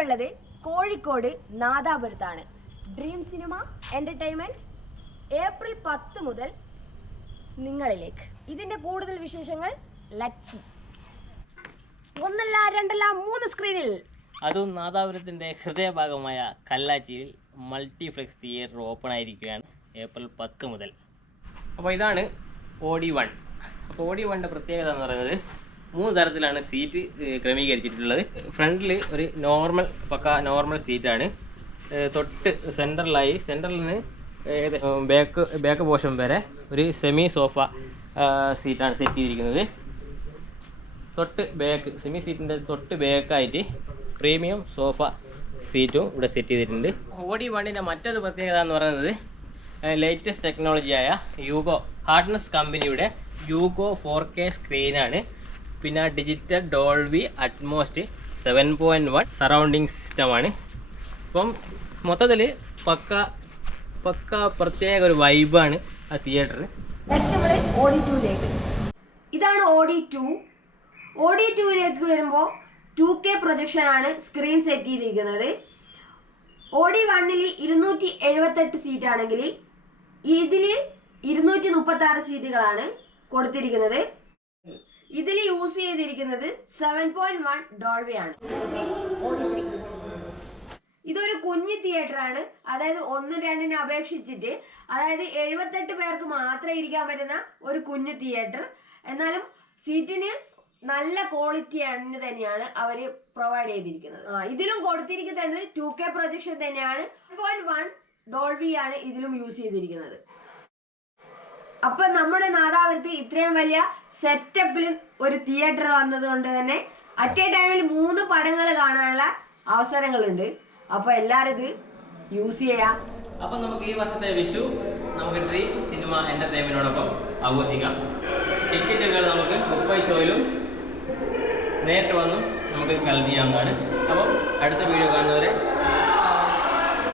ഞാനിപ്പോൾ കോഴിക്കോട് നാദാപുരത്താണ്. Dream cinema entertainment April പത്ത് മുതൽ നിങ്ങളിലേക്ക്. ഇതിന്റെ കൂടുതൽ വിശേഷങ്ങൾ ലക്സി ഒന്നല്ല രണ്ടല്ല മൂന്ന് സ്ക്രീനിൽ അതും നാദാപുരത്തിന്റെ ഹൃദയഭാഗമായ കല്ലാച്ചിയിൽ മൾട്ടിപ്ലെക്സ് തിയേറ്റർ ഓപ്പൺ ആയിരിക്കുകയാണ് ഏപ്രിൽ പത്ത് മുതൽ. അപ്പോൾ ഇതാണ് ഓഡി വൺ അപ്പോൾ ഓഡി വണ്ണിന്റെ പ്രത്യേകത എന്ന് പറയുന്നത് മൂന്ന് തരത്തിലാണ് സീറ്റ് ക്രമീകരിച്ചിട്ടുള്ളത്. ഫ്രണ്ടിൽ ഒരു നോർമൽ പക്ക നോർമൽ സീറ്റാണ് തൊട്ട് സെന്ററിലായി സെന്ററിൽ നിന്ന് ബാക്ക് ബാക്ക് പോർഷൻ വരെ ഒരു സെമി സോഫ സീറ്റാണ് സെറ്റ് ചെയ്തിരിക്കുന്നത്. തൊട്ട് ബാക്ക് സെമി സീറ്റിന്റെ തൊട്ട് ബാക്കായിട്ട് പ്രീമിയം സോഫ സീറ്റും ഇവിടെ സെറ്റ് ചെയ്തിട്ടുണ്ട്. ഓഡി വണ്ണിന്റെ മറ്റൊരു പ്രത്യേകത എന്ന് പറയുന്നത് ലേറ്റസ്റ്റ് ടെക്നോളജിയായ യൂഗോ ഹാർഡ്നസ് കമ്പനിയുടെ യൂഗോ ഫോർ കെ സ്ക്രീനാണ് പിന്നെ digital Dolby Atmos seven point one surrounding സിസ്റ്റമാണ് അപ്പം മൊത്തത്തിൽ പക്ക പക്ക പ്രത്യേക ഒരു വൈബാണ് ആ തിയേറ്റർ ഇതാണ് ഓഡി ടു ഓഡി ടുവിലേക്ക് വരുമ്പോൾ ടു കെ പ്രൊജക്ഷൻ ആണ് സ്ക്രീൻ സെറ്റ് ചെയ്തിരിക്കുന്നത്. ഓഡി വണ്ണിൽ ഇരുന്നൂറ്റി എഴുപത്തെട്ട് സീറ്റ് ആണെങ്കിൽ ഇതിൽ ഇരുന്നൂറ്റി മുപ്പത്തി ആറ് സീറ്റുകളാണ് കൊടുത്തിരിക്കുന്നത്. ഇതിൽ യൂസ് ചെയ്തിരിക്കുന്നത് സെവൻ പോയിന്റ് വൺ ഡോൾവി ആണ്. ഇതൊരു കുഞ്ഞു തിയേറ്റർ ആണ്. അതായത് ഒന്നും രണ്ടിനെ അപേക്ഷിച്ചിട്ട് അതായത് എഴുപത്തെട്ട് പേർക്ക് മാത്രമേ ഇരിക്കാൻ പറ്റുന്ന ഒരു കുഞ്ഞു തിയേറ്റർ എന്നാലും സീറ്റിന് നല്ല ക്വാളിറ്റി തന്നെയാണ് അവർ പ്രൊവൈഡ് ചെയ്തിരിക്കുന്നത്. ഇതിലും കൊടുത്തിരിക്കുന്നത് ടു കെ പ്രൊജക്ഷൻ തന്നെയാണ്. പോയിന്റ് വൺ ഡോൾവി ആണ് ഇതിലും യൂസ് ചെയ്തിരിക്കുന്നത്. അപ്പൊ നമ്മുടെ നാദാപുരത്ത് ഇത്രയും വലിയ സെറ്റപ്പിൽ ഒരു തിയേറ്റർ വന്നത് കൊണ്ട് തന്നെ അറ്റ് എ ടൈമിൽ മൂന്ന് പടങ്ങൾ കാണാനുള്ള അവസരങ്ങളുണ്ട്. അപ്പൊ എല്ലാരും ഇത് യൂസ് ചെയ്യാം. അപ്പം നമുക്ക് ഈ വർഷത്തെ വിഷു നമുക്ക് ഡ്രീം സിനിമ എന്റർടൈൻമെന്റിനോടൊപ്പം ആഘോഷിക്കാം. ടിക്കറ്റുകൾ നമുക്ക് മുപ്പത് ഷോയിലും നേരിട്ട് വന്നും നമുക്ക് കളക്ട് ചെയ്യാവുന്നതാണ്. അപ്പം അടുത്ത വീഡിയോ കാണുന്നവരെ